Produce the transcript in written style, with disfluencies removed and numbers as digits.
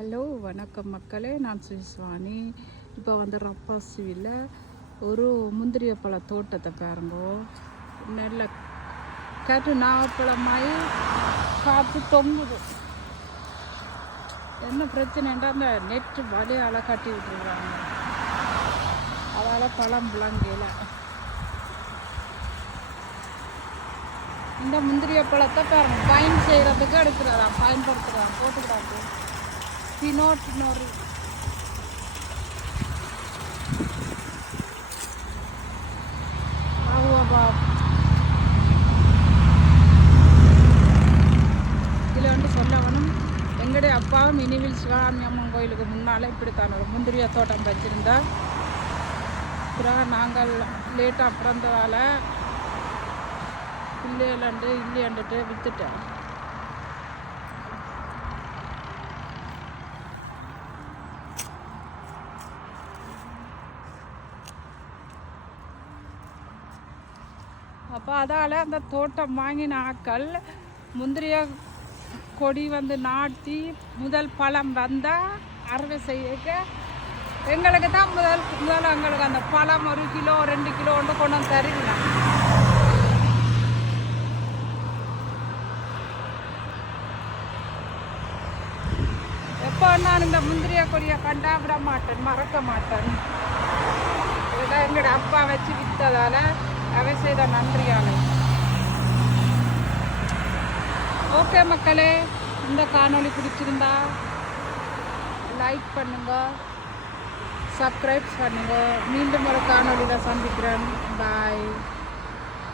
Hello வணக்கம் மக்களே, நான் ஸ்ரீஸ்வாணி. இப்போ வந்து ரப்பாசிவில் ஒரு முந்திரிய பழ தோட்டத்தை பாருங்கோ. நல்ல கரு நாவப்பழமாயி காற்று தொங்குது. என்ன பிரச்சனைன்றா அந்த நெட்டு வழியால் கட்டி விட்டுருக்குறாங்க. அதால் பழம் விளங்கல. இந்த முந்திரிய பழத்தை பாருங்க, பயன் செய்கிறதுக்கு எடுக்கிறதா பயன்படுத்துகிறான் போட்டுக்கிறாங்க. பினோட்டினோரி இதில் வந்து சொல்ல வேணும், எங்களுடைய அப்பாவும் இனிவில் சிவகாமி அம்மன் கோயிலுக்கு முன்னால் இப்படித்தான் ஒரு முந்திரிய தோட்டம் வச்சுருந்தா. பிறகு நாங்கள் லேட்டாக பிறந்ததால் இல்லையண்டுட்டு விற்றுட்டேன். அப்போ அதால் அந்த தோட்டம் வாங்கின ஆக்கள் முந்திரிய கொடி வந்து நாட்டி முதல் பழம் வந்தால் அறுவை செய்ய எங்களுக்கு தான் முதல் எங்களுக்கு அந்த பழம் 1 கிலோ 2 கிலோ கொண்டு வந்து தருவினாங்க. எப்போ நான் இந்த முந்திரிய கொடியை கண்டா விட மாட்டேன், மறக்க மாட்டேன். இதுதான் எங்களோட அப்பா வச்சு விற்றதால் அவை செய்த நன்றியாளை. ஓகே மக்களே, இந்த காணொளி பிடிச்சிருந்தா லைக் பண்ணுங்க, சப்ஸ்கிரைப் பண்ணுங்க. மீண்டும் ஒரு காணொளியில் சந்திக்கிறேன். பாய்.